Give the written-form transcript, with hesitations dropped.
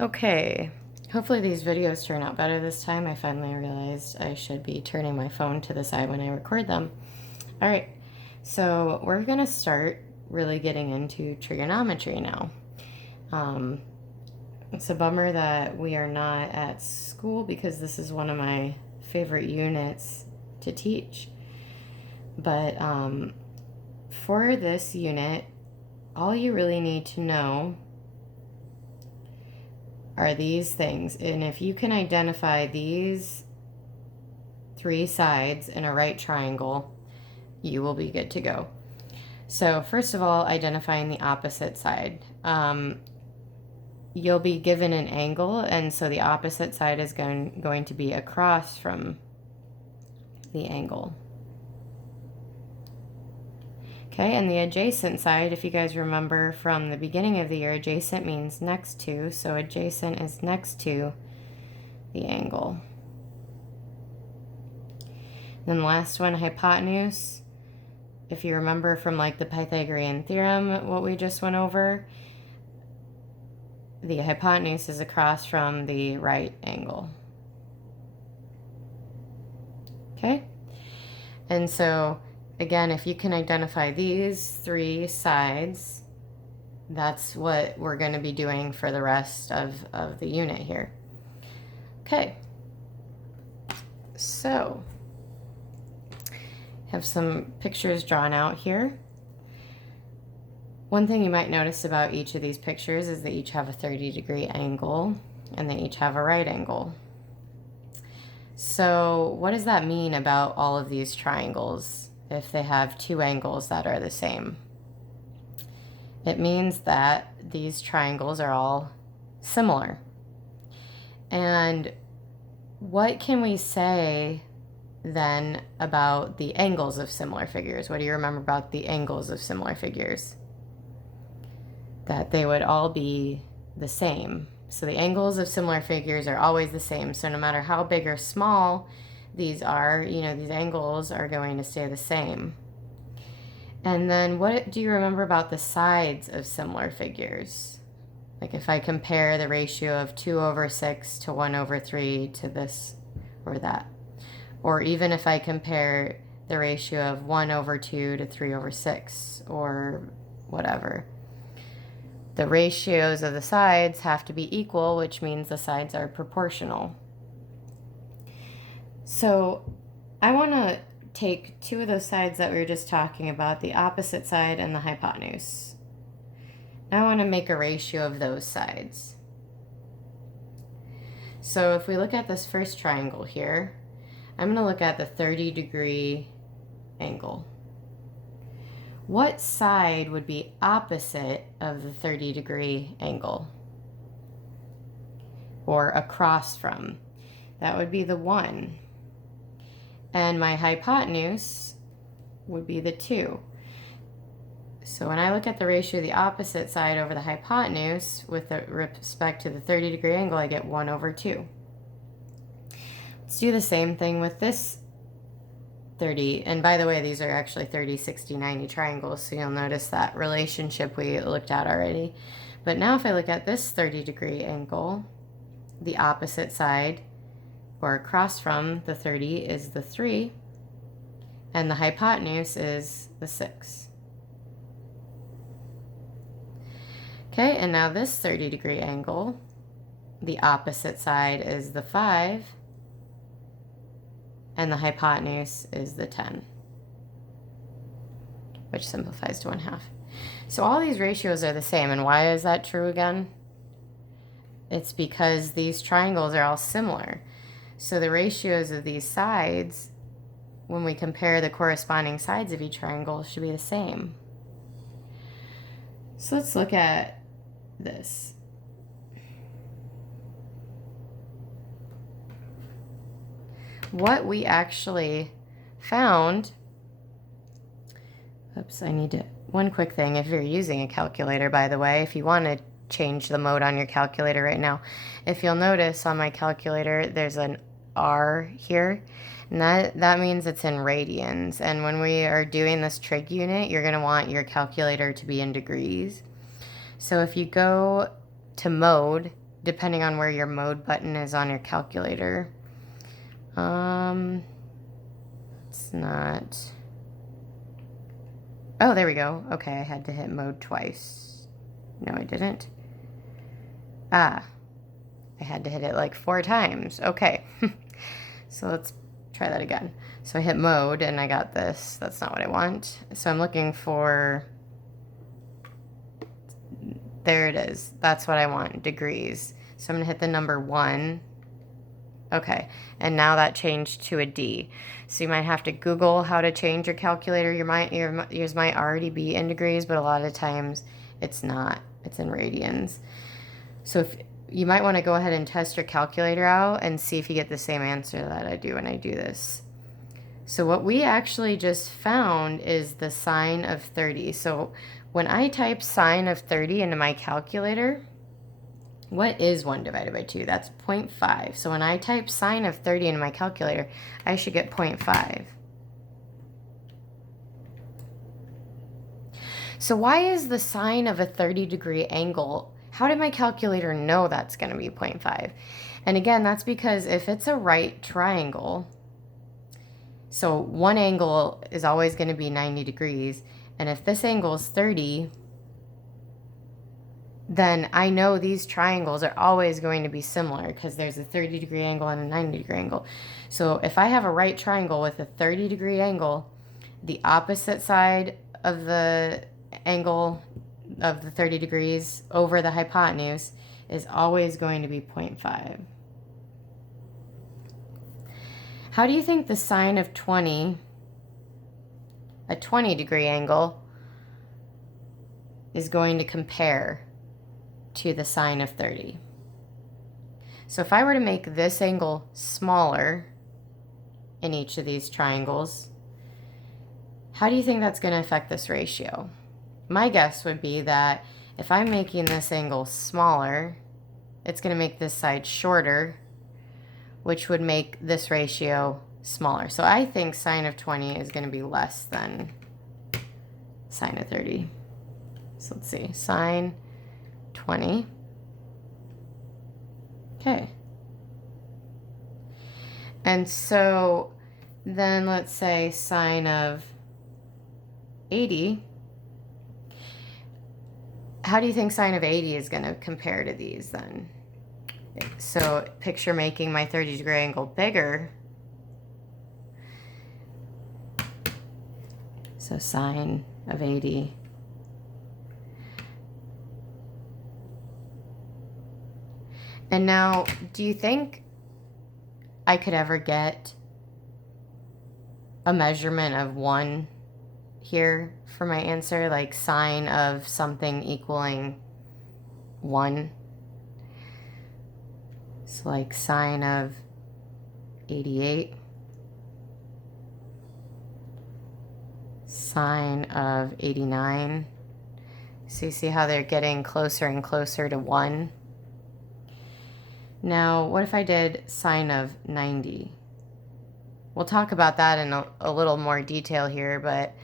Okay, hopefully these videos turn out better this time. I finally realized I should be turning my phone to the side when I record them. All right, so we're gonna start really getting into trigonometry now. It's a bummer that we are not at school because this is one of my favorite units to teach. But for this unit, all you really need to know are these things. And if you can identify these three sides in a right triangle, you will be good to go. So first of all, identifying the opposite side. You'll be given an angle, and so the opposite side is going to be across from the angle. Okay, and the adjacent side, if you guys remember from the beginning of the year, adjacent means next to, so adjacent is next to the angle. Then the last one, hypotenuse. If you remember from like the Pythagorean theorem, what we just went over, the hypotenuse is across from the right angle. Okay? And so, again, if you can identify these three sides, that's what we're going to be doing for the rest of the unit here. Okay. So, have some pictures drawn out here. One thing you might notice about each of these pictures is they each have a 30-degree angle and they each have a right angle. So what does that mean about all of these triangles if they have two angles that are the same? It means that these triangles are all similar. And what can we say then about the angles of similar figures? What do you remember about the angles of similar figures? That they would all be the same. So the angles of similar figures are always the same. So no matter how big or small these are, these angles are going to stay the same. And then what do you remember about the sides of similar figures? Like if I compare the ratio of 2/6 to 1/3 to this or that. Or even if I compare the ratio of 1/2 to 3/6 or whatever. The ratios of the sides have to be equal, which means the sides are proportional. So I want to take two of those sides that we were just talking about, the opposite side and the hypotenuse. Now I want to make a ratio of those sides. So if we look at this first triangle here, I'm going to look at the 30-degree angle. What side would be opposite of the 30-degree angle? Or across from? That would be the 1. And my hypotenuse would be the 2. So when I look at the ratio of the opposite side over the hypotenuse with respect to the 30-degree angle, I get 1/2. Let's do the same thing with this 30, and by the way, these are actually 30, 60, 90 triangles, so you'll notice that relationship we looked at already. But now if I look at this 30-degree angle, the opposite side, or across from the 30, is the 3, and the hypotenuse is the 6. Okay, and now this 30-degree angle, the opposite side is the 5, and the hypotenuse is the 10, which simplifies to 1/2. So all these ratios are the same, and why is that true again? It's because these triangles are all similar. So the ratios of these sides, when we compare the corresponding sides of each triangle, should be the same. So let's look at this. What we actually found, one quick thing, if you're using a calculator, by the way, if you want to change the mode on your calculator right now, if you'll notice on my calculator, there's an R here, and that means it's in radians. And when we are doing this trig unit, you're going to want your calculator to be in degrees. So if you go to mode, depending on where your mode button is on your calculator. It's not. Oh, there we go. Okay, I had to hit mode twice. No, I didn't. I had to hit it like 4 times. Okay. So let's try that again. So I hit mode and I got this. That's not what I want. So I'm looking for, there it is. That's what I want, degrees. So I'm gonna hit the number 1. Okay, and now that changed to a D. So you might have to Google how to change your calculator. Yours might already be in degrees, but a lot of times it's not. It's in radians. So if you might want to go ahead and test your calculator out and see if you get the same answer that I do when I do this. So what we actually just found is the sine of 30. So when I type sine of 30 into my calculator, what is 1 divided by 2? That's 0.5. So when I type sine of 30 into my calculator, I should get 0.5. So why is the sine of a 30-degree angle, how did my calculator know that's going to be 0.5? And again, that's because if it's a right triangle, so one angle is always going to be 90 degrees, and if this angle is 30, then I know these triangles are always going to be similar because there's a 30-degree angle and a 90-degree angle. So if I have a right triangle with a 30-degree angle, the opposite side of the angle of the 30 degrees over the hypotenuse is always going to be 0.5. How do you think the sine of 20, a 20-degree angle, is going to compare to the sine of 30? So if I were to make this angle smaller in each of these triangles, how do you think that's going to affect this ratio? My guess would be that if I'm making this angle smaller, it's going to make this side shorter, which would make this ratio smaller. So I think sine of 20 is going to be less than sine of 30. So let's see, sine 20. Okay. And so then let's say sine of 80. How do you think sine of 80 is going to compare to these then? So picture making my 30-degree angle bigger. So sine of 80. And now, do you think I could ever get a measurement of 1 here for my answer, like sine of something equaling 1? So like sine of 88, sine of 89. So you see how they're getting closer and closer to 1. Now, what if I did sine of 90? We'll talk about that in a little more detail here, but